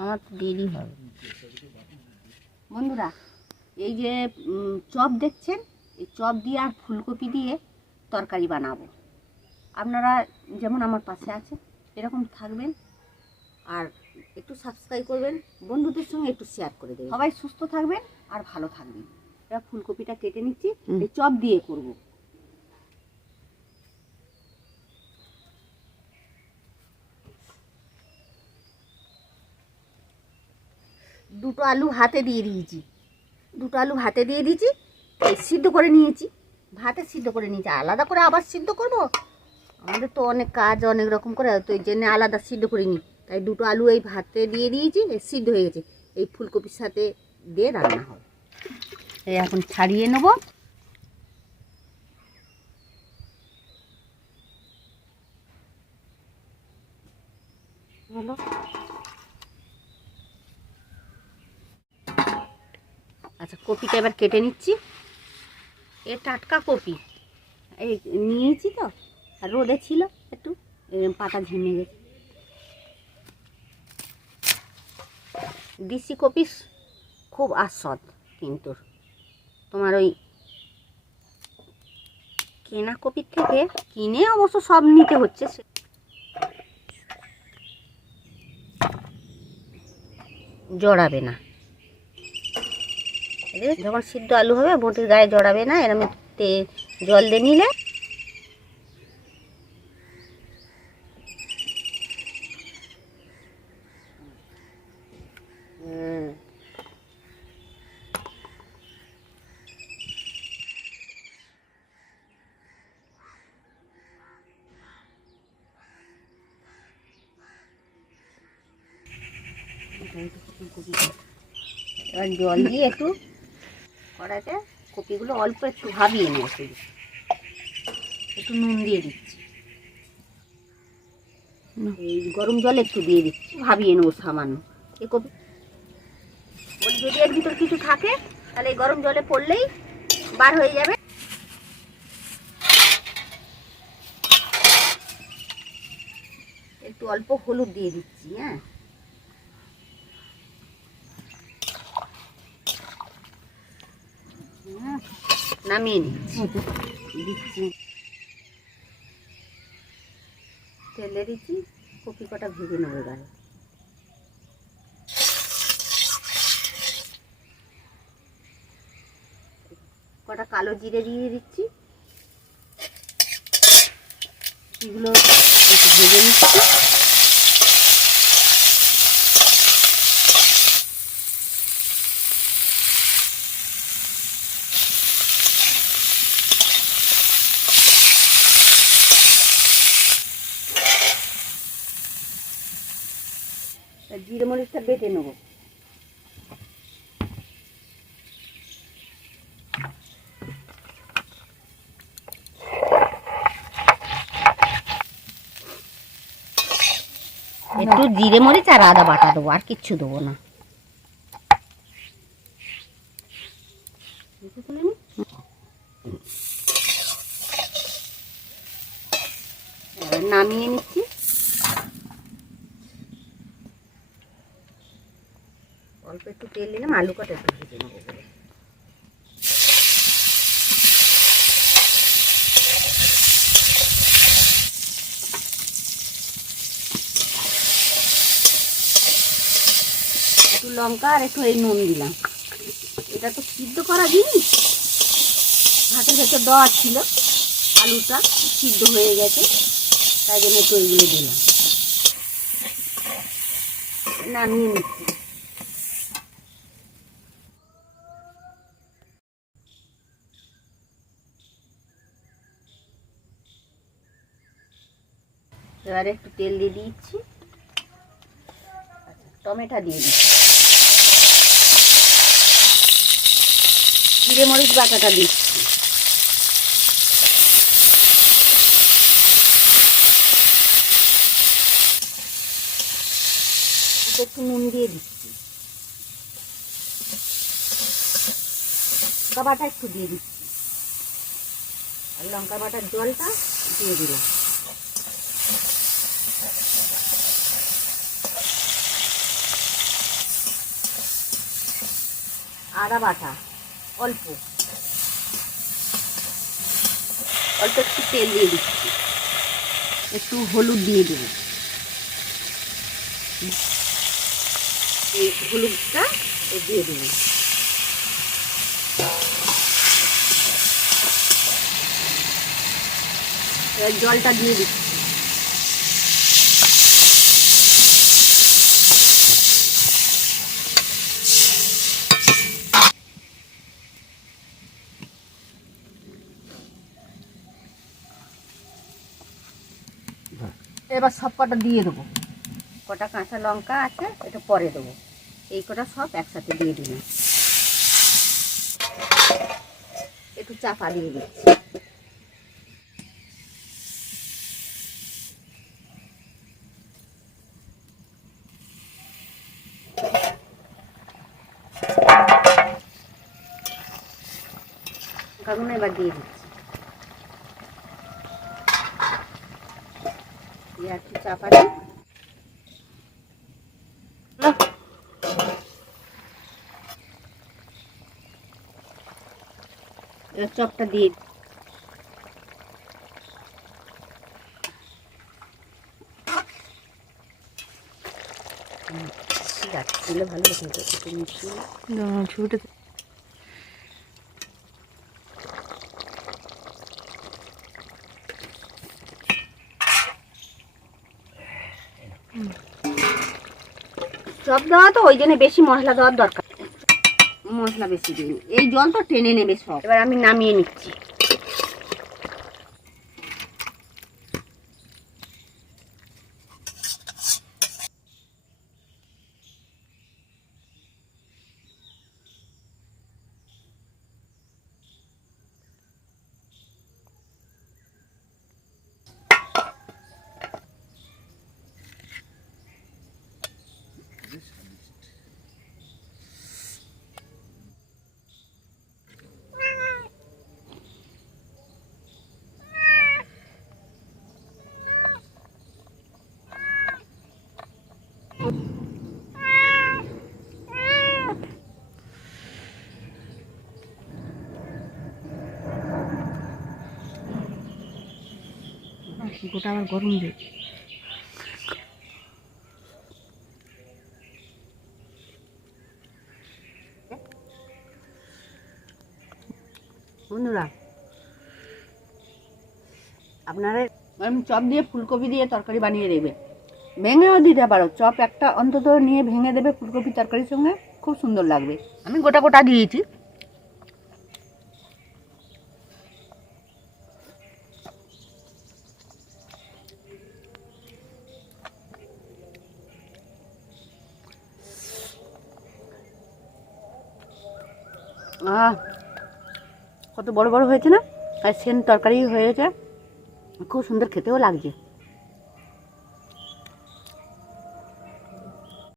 আমার তো দেরি হবে। বন্ধুরা, এই যে চপ দেখছেন, এই চপ দিয়ে আর ফুলকপি দিয়ে তরকারি বানাবো। আপনারা যেমন আমার পাশে আছেন এরকম থাকবেন, আর একটু সাবস্ক্রাইব করবেন, বন্ধুদের সঙ্গে একটু শেয়ার করে দেবেন। সবাই সুস্থ থাকবেন আর ভালো থাকবেন। এবার ফুলকপিটা কেটে নিচ্ছি, এই চপ দিয়ে করব। দুটো আলু হাতে দিয়ে দিয়েছি, সিদ্ধ করে নিয়েছি, ভাতে সিদ্ধ করে নিয়েছি। আলাদা করে আবার সিদ্ধ করব, আমাদের তো অনেক কাজ, অনেক রকম করে, তো এই জন্য আলাদা সিদ্ধ করে নিই। তাই দুটো আলু এই ভাতে দিয়ে দিয়েছি, সিদ্ধ হয়ে গেছে। এই ফুলকপির সাথে দিয়ে রান্না হবে। এই এখন ছাড়িয়ে নেব। হলো, আচ্ছা কপিটা এবার কেটে নিচ্ছি। এ টাটকা কপি এই নিয়েছি তো, আর রোদে ছিল একটু, পাতা ঝিমে গেছে। দেশি কপি খুব আস্বাদ, কিন্তু তোমার ওই কেনা কপির থেকে, কিনে অবশ্য সব নিতে হচ্ছে, জড়াবে না। যখন সিদ্ধ আলু হবে বটির গায়ে জড়াবে না, এরম জল দিয়ে নিলে এবার জল দিয়ে একটু কড়াইতে কপিগুলো অল্প একটু ভাবিয়ে নেব, একটু নুন দিয়ে দিচ্ছি, এই গরম জল একটু দিয়ে দিচ্ছি, ভাবিয়ে নেবো সামান্য। এই কপি যদি এর ভিতর কিছু থাকে তাহলে এই গরম জলে পড়লেই বার হয়ে যাবে। একটু অল্প হলুদ দিয়ে দিচ্ছি, হ্যাঁ, নামিয়ে দিচ্ছি, তেলে দিচ্ছি, কপি কটা ভেজে নেবো গায়ে। কটা কালো জিরে দিয়ে দিচ্ছি, এগুলো একটু ভেজে নিচ্ছি। জিরে মরিচটা বেটে নেবো। একটু জিরে মরিচ আর আদা বাটা দেবো, আর কিচ্ছু দেবো না। নামিয়ে নিচ্ছি। অল্প একটু তেল দিলাম, আলু কটা একটু ভেজে নেবো। একটু লঙ্কা আর একটু এই নুন দিলাম। এটা তো সিদ্ধ করা জিনিস, ভাতের ভেতর দেওয়া ছিল, আলুটা সিদ্ধ হয়ে গেছে, তাই জন্য একটু এইগুলো দিলাম। নামিয়ে নিচ্ছি। এবারে একটু তেল দিয়ে দিচ্ছি, টমেটো দিয়ে দিচ্ছি, জিরে মরিচ বাটাটা দিচ্ছি, একটু নুন দিয়ে দিচ্ছি, লঙ্কা বাটা একটু দিয়ে দিচ্ছি, আর লঙ্কা বাটার জলটা দিয়ে দিলাম। আদা বাটা অল্প অল্প একটু তেল দিয়ে দিচ্ছি, একটু হলুদ দিয়ে দেবো। এই হলুদটা দিয়ে দেবো। জলটা দিয়ে দিচ্ছি। এবার সব কটা দিয়ে দেবো। কটা কাঁচা লঙ্কা আছে এটা পরে দেবো, এই কটা সব একসাথে দিয়ে দিলাম। একটু চাপা দিয়ে দিচ্ছি। লঙ্কাগুলো এবার দিয়ে দিচ্ছি, একটু চাপা দিই। এবার চপটা দিয়ে দিলে ভালো হতো। ছবিটা চপ দেওয়া তো ওই জন্য বেশি মশলা দেওয়ার দরকার, মশলা বেশি দিই। এই জল তো টেনে নেবে সব। এবার আমি নামিয়ে নিচ্ছি। গোটা আবার গরম দিয়ে বন্ধুরা, আপনারা চপ দিয়ে ফুলকপি দিয়ে তরকারি বানিয়ে দেবে, ভেঙেও দিতে পারো। চপ একটা অন্তত নিয়ে ভেঙে দেবে ফুলকপি তরকারির সঙ্গে, খুব সুন্দর লাগবে। আমি গোটা গোটা দিয়েছি। কত বড় বড় হয়েছে না, আর সেম তরকারি হয়েছে, খুব সুন্দর খেতেও লাগছে।